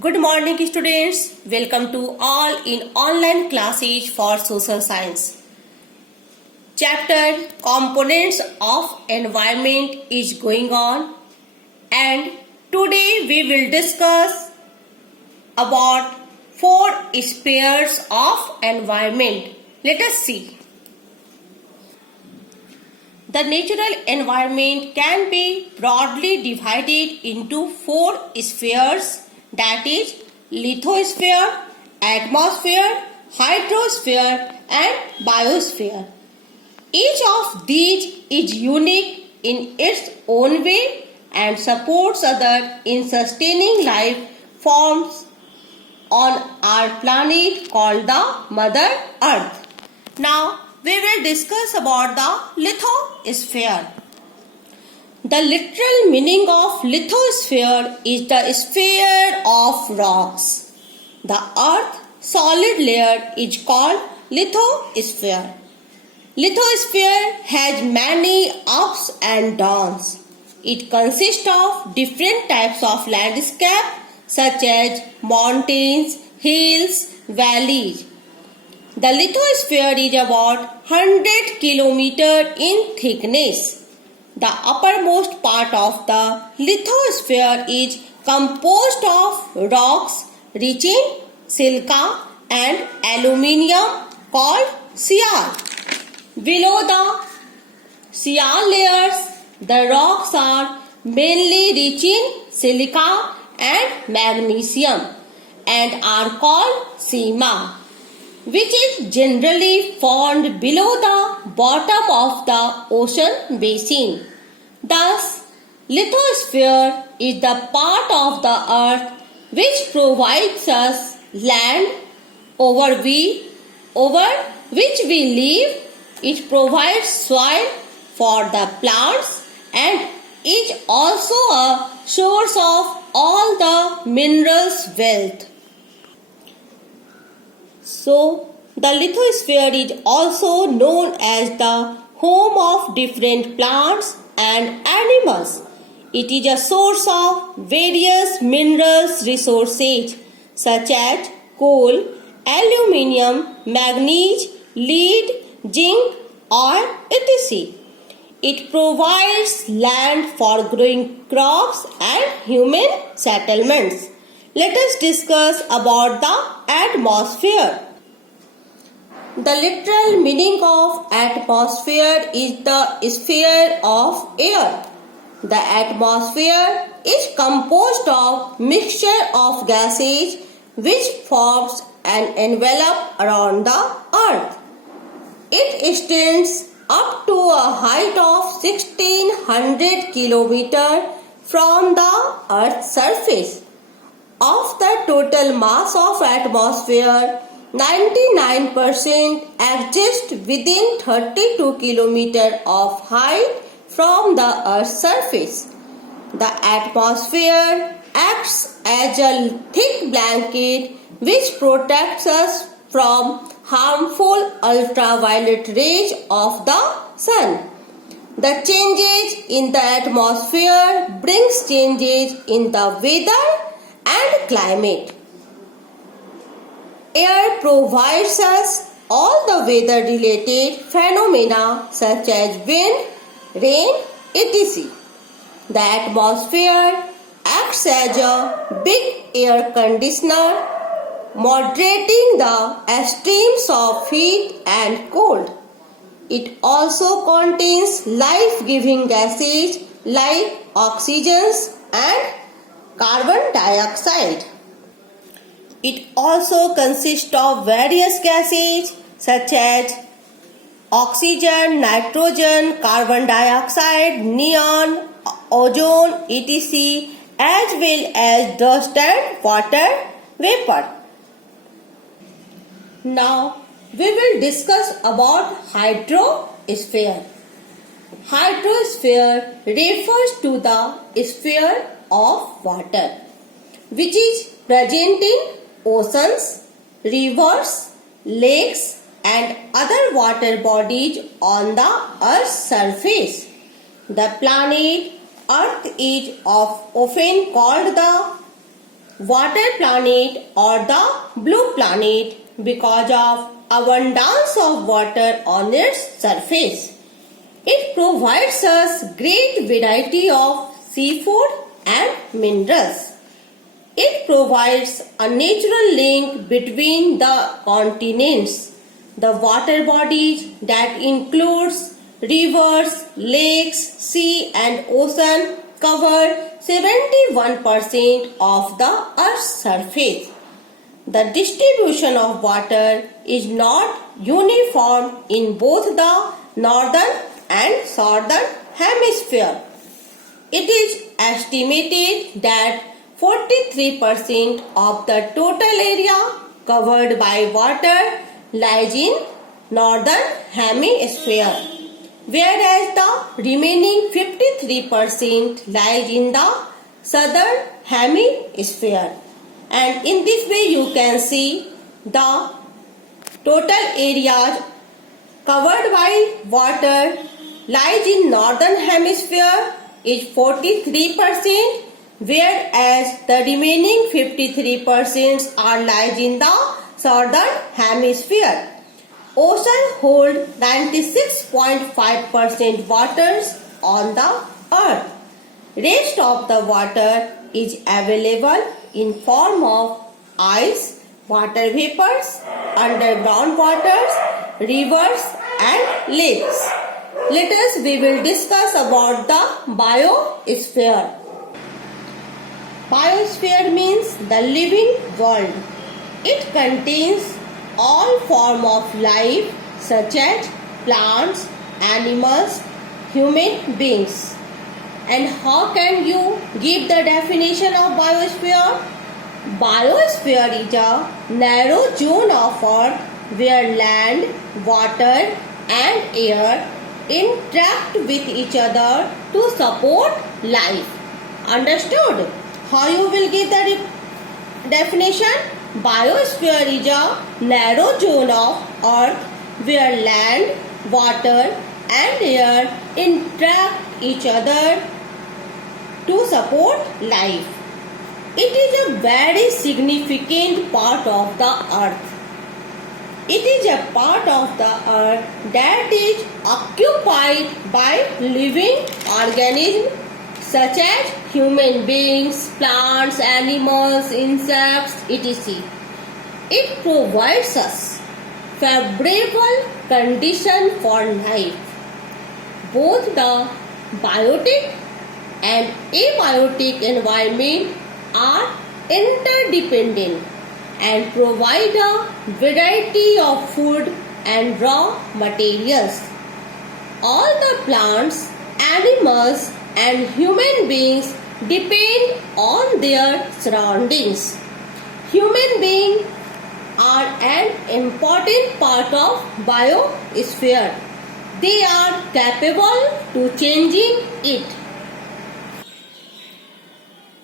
Good morning students. Welcome to all in online classes for social science. Chapter Components of Environment is going on, and today we will discuss about 4 spheres of environment. Let us see. The natural environment can be broadly divided into 4 spheres, that is lithosphere, atmosphere, hydrosphere and biosphere. Each of these is unique in its own way and supports other in sustaining life forms on our planet called the Mother Earth. Now we will discuss about the lithosphere. The literal meaning of lithosphere is the sphere of rocks. The Earth's solid layer is called lithosphere. Lithosphere has many ups and downs. It consists of different types of landscape such as mountains, hills, valleys. The lithosphere is about 100 km in thickness. The uppermost part of the lithosphere is composed of rocks rich in silica and aluminium called shear. Below the shear layers, the rocks are mainly rich in silica and magnesium and are called sigma, which is generally found below the bottom of the ocean basin. Thus, lithosphere is the part of the earth which provides us land over which we live. It provides soil for the plants and is also a source of all the minerals wealth. So, the lithosphere is also known as the home of different plants and animals. It is a source of various minerals resources such as coal, aluminium, manganese, lead, zinc, oil, etc. It provides land for growing crops and human settlements. Let us discuss about the atmosphere. The literal meaning of atmosphere is the sphere of air. The atmosphere is composed of mixture of gases which forms an envelope around the earth. It extends up to a height of 1600 km from the earth's surface. Of the total mass of atmosphere, 99% exists within 32 km of height from the earth's surface. The atmosphere acts as a thick blanket which protects us from harmful ultraviolet rays of the sun. The changes in the atmosphere brings changes in the weather and climate. Air provides us all the weather related phenomena such as wind, rain, etc. The atmosphere acts as a big air conditioner, moderating the extremes of heat and cold. It also contains life-giving gases like oxygen and carbon dioxide. It also consists of various gases such as oxygen, nitrogen, carbon dioxide, neon, ozone, etc. as well as dust and water vapor. Now we will discuss about hydrosphere. Hydrosphere refers to the sphere of water which is present in oceans, rivers, lakes and other water bodies on the Earth's surface. The planet Earth is often called the water planet or the blue planet because of abundance of water on its surface. It provides us great variety of seafood and minerals. It provides a natural link between the continents. The water bodies that includes rivers, lakes, sea and ocean cover 71% of the Earth's surface. The distribution of water is not uniform in both the northern and southern hemisphere. It is estimated that 43% of the total area covered by water lies in northern hemisphere, whereas the remaining 53% lies in the southern hemisphere. And in this way you can see the total areas covered by water lies in northern hemisphere is 43%, whereas the remaining 53% are lies in the southern hemisphere. Ocean hold 96.5% waters on the earth. Rest of the water is available in form of ice, water vapors, underground waters, rivers and lakes. We will discuss about the biosphere. Biosphere means the living world. It contains all form of life such as plants, animals, human beings. And how can you give the definition of biosphere? Biosphere is a narrow zone of earth where land, water and air interact with each other to support life. Understood? How you will give the definition? Biosphere is a narrow zone of earth where land, water and air interact each other to support life. It is a very significant part of the earth. It is a part of the earth that is occupied by living organisms such as human beings, plants, animals, insects, etc. It provides us favorable condition for life. Both the biotic and abiotic environment are interdependent and provide a variety of food and raw materials. All the plants, animals and human beings depend on their surroundings. Human beings are an important part of biosphere. They are capable to changing it.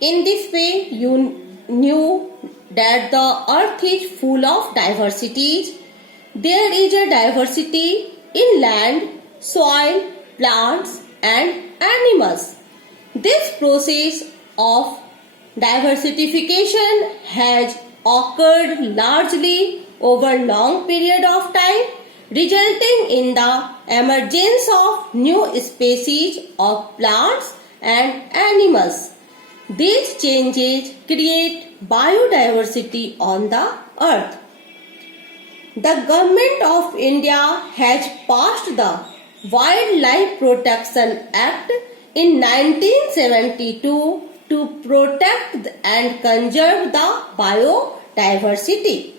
In this way, you knew that the earth is full of diversities. There is a diversity in land, soil, plants and animals. This process of diversification has occurred largely over long period of time, resulting in the emergence of new species of plants and animals. These changes create biodiversity on the earth. The Government of India has passed the Wildlife Protection Act in 1972 to protect and conserve the biodiversity.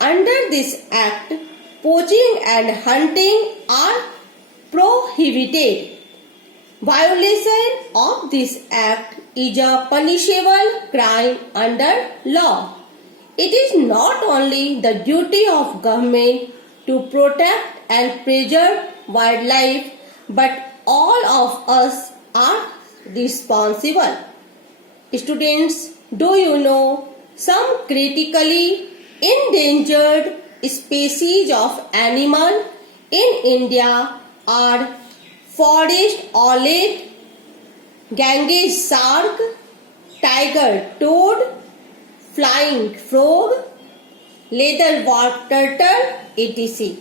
Under this act, poaching and hunting are prohibited. Violation of this act is a punishable crime under law. It is not only the duty of government to protect and preserve wildlife, but all of us are responsible. Students, do you know some critically endangered species of animal in India are forest owlet, Ganges shark, tiger toad, flying frog, leatherback turtle, etc.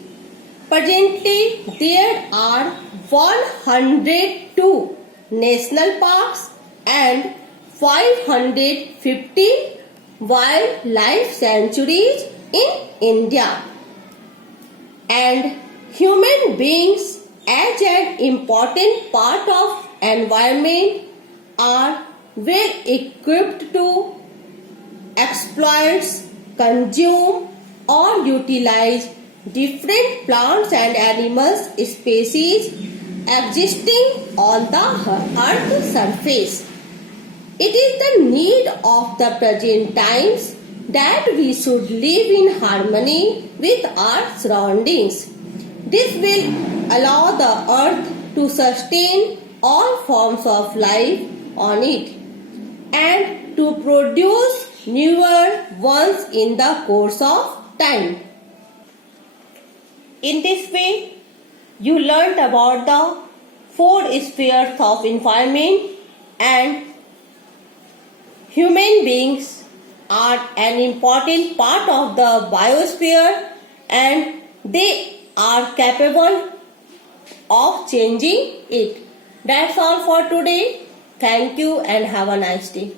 Presently, there are 102 national parks and 550 wildlife sanctuaries in India. And human beings as an important part of environment are well equipped to exploit, consume or utilize different plants and animals species existing on the earth's surface. It is the need of the present times that we should live in harmony with our surroundings. This will allow the earth to sustain all forms of life on it and to produce newer ones in the course of time. In this way, you learnt about the four spheres of environment, and human beings are an important part of the biosphere and they are capable of changing it. That's all for today. Thank you and have a nice day.